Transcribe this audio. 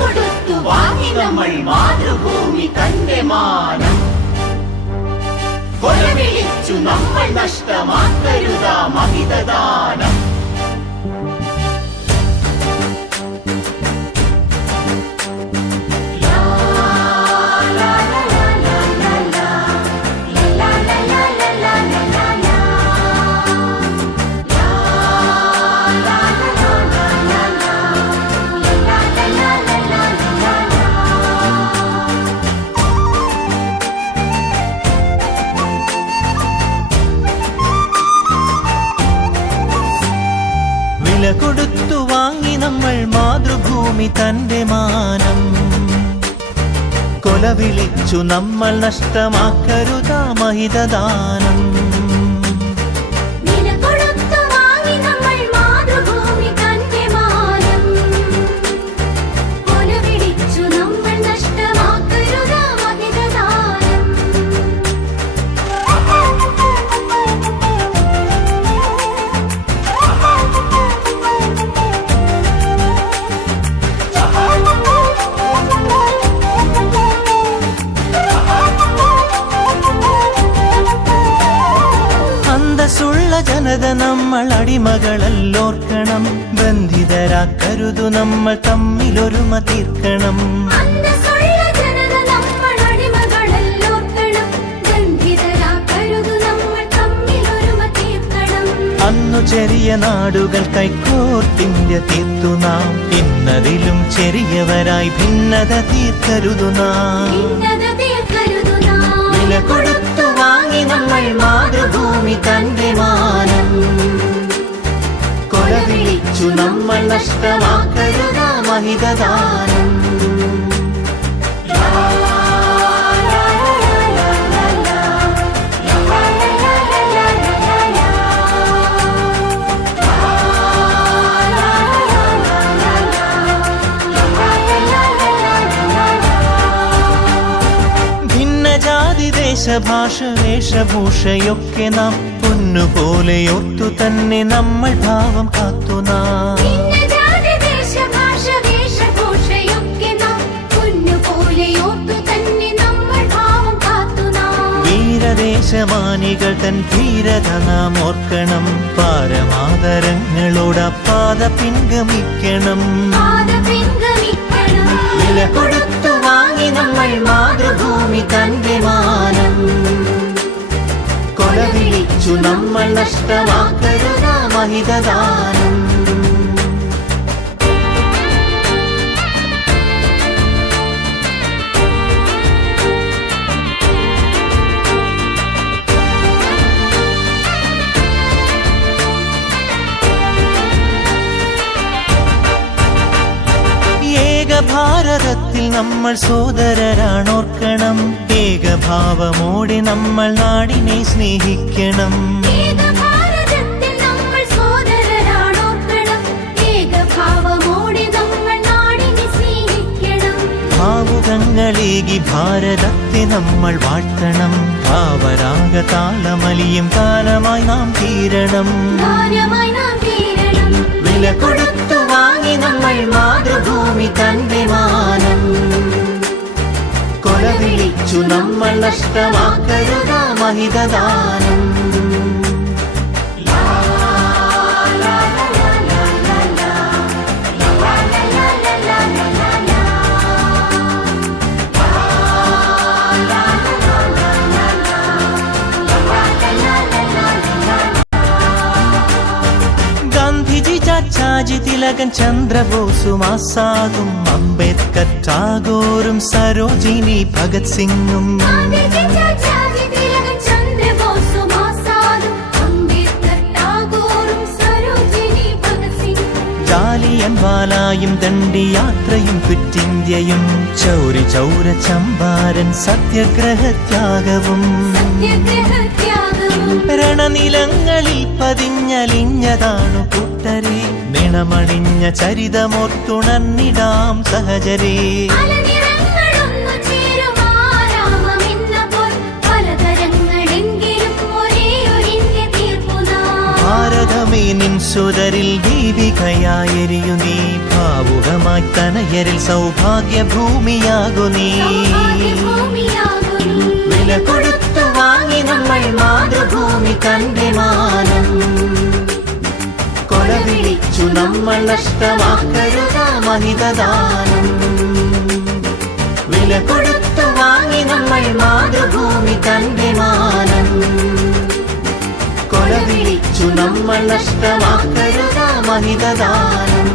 കൊടുത്തു വാങ്ങി നമ്മൾ മാതൃഭൂമി തന്റെ മാനം. കൊലവിളിച്ചു നമ്മൾ നഷ്ടമാക്കരുതാ മഹിതദാനം. വില കൊടുത്തു വാങ്ങി നമ്മൾ മാതൃഭൂമി തന്റെ മാനം. കൊലവിളിച്ചു നമ്മൾ നഷ്ടമാക്കരുതാ മഹിതദാനം. അന്തസ്സുള്ള ജനത നമ്മൾ അടിമകളല്ലോർക്കണം. ബന്ധിതരാക്കരുതു നമ്മൾ തമ്മിലൊരുമ തീർക്കണം. അന്നു ചെറിയ നാടുകൾ കൈക്കോർത്തിന്ത്യ തീർത്തു നാം. ഇന്നതിലും ചെറിയവരായി ഭിന്നത തീർക്കരുതു നാം. വില കൊടുത്തു വാങ്ങി നമ്മൾ മാതൃഭൂമി തന്റെ മാനം. കൊലവിളിച്ചു നമ്മൾ നഷ്ടമാക്കരുതാ മഹിതദാനം. ദേശഭാഷ വേഷഭൂഷയൊക്കെ നാം പൊന്നുപോലെ ഓർത്തു തന്നെ നമ്മൾ ഭാവം കാത്തു നാം. വീരദേശമാനികൾ തൻ ധീരത നാം ഓർക്കണം. പാരമാദരങ്ങളോട് പാത പിൻഗമിക്കണം. വില കൊടുത്തു വാങ്ങി നമ്മൾ മാതൃഭൂമി തന്റെ മാനം. കൊലവിളിച്ചു നമ്മൾ നഷ്ടമാക്കരുതാ മഹിതദാനം. ഭാരതത്തിൽ നമ്മൾ സോദരരാണോർക്കണം. ഏകഭാവമോടെ നമ്മൾ നാടിനെ സ്നേഹിക്കണം. ഭാവുകങ്ങളേകി ഭാരതത്തെ നമ്മൾ വാഴ്ത്തണം. ഭാവരാഗ താളമലിയും കാലമായി നാം തീരണം. വില കൊടുത്തു വാങ്ങി നമ്മൾ മാതൃഭൂമി തന്റെ മാനം. കൊലവിളിച്ചു നമ്മൾ നഷ്ടമാക്കരുതാ മഹിതദാനം. ചാച്ചാജി തിലകൻ ചന്ദ്രബോസും ആസാദും അംബേദ്കർ ടാഗോറും സരോജിനി ഭഗത് സിംഗും ജാലിയൻവാലായും ദണ്ഡിയാത്രയും ക്വിറ്റിന്ത്യയും ചൗരി ചൗര ചമ്പാരൻ സത്യഗ്രഹത്യാഗവും രണനിലങ്ങളിൽ പതിഞ്ഞലിഞ്ഞതാണു കൂട്ടരെ. നിണമണിഞ്ഞ ചരിതമോർത്തുണർന്നിടാം സഹചരേ. ഭാരതം ദൈവമേ നിൻ സുതരിൽ ദീപികയായെരിയു നീ ഭാവുകമായി തനയരിൽ സൗഭാഗ്യ ഭൂമിയാകു നീ വില കൊടുത്തു വാങ്ങി നമ്മൾ മാതൃഭൂമി തന്റെ മാനം കൊലവിളിച്ചു നമ്മൾ നഷ്ടമാക്കരുത് മഹിതദാനം വില കൊടുത്തു വാങ്ങി നമ്മൾ മാതൃഭൂമി തന്റെ മാനം കൊലവിളിച്ചു നമ്മൾ നഷ്ടമാക്കരുത് മഹിതദാനം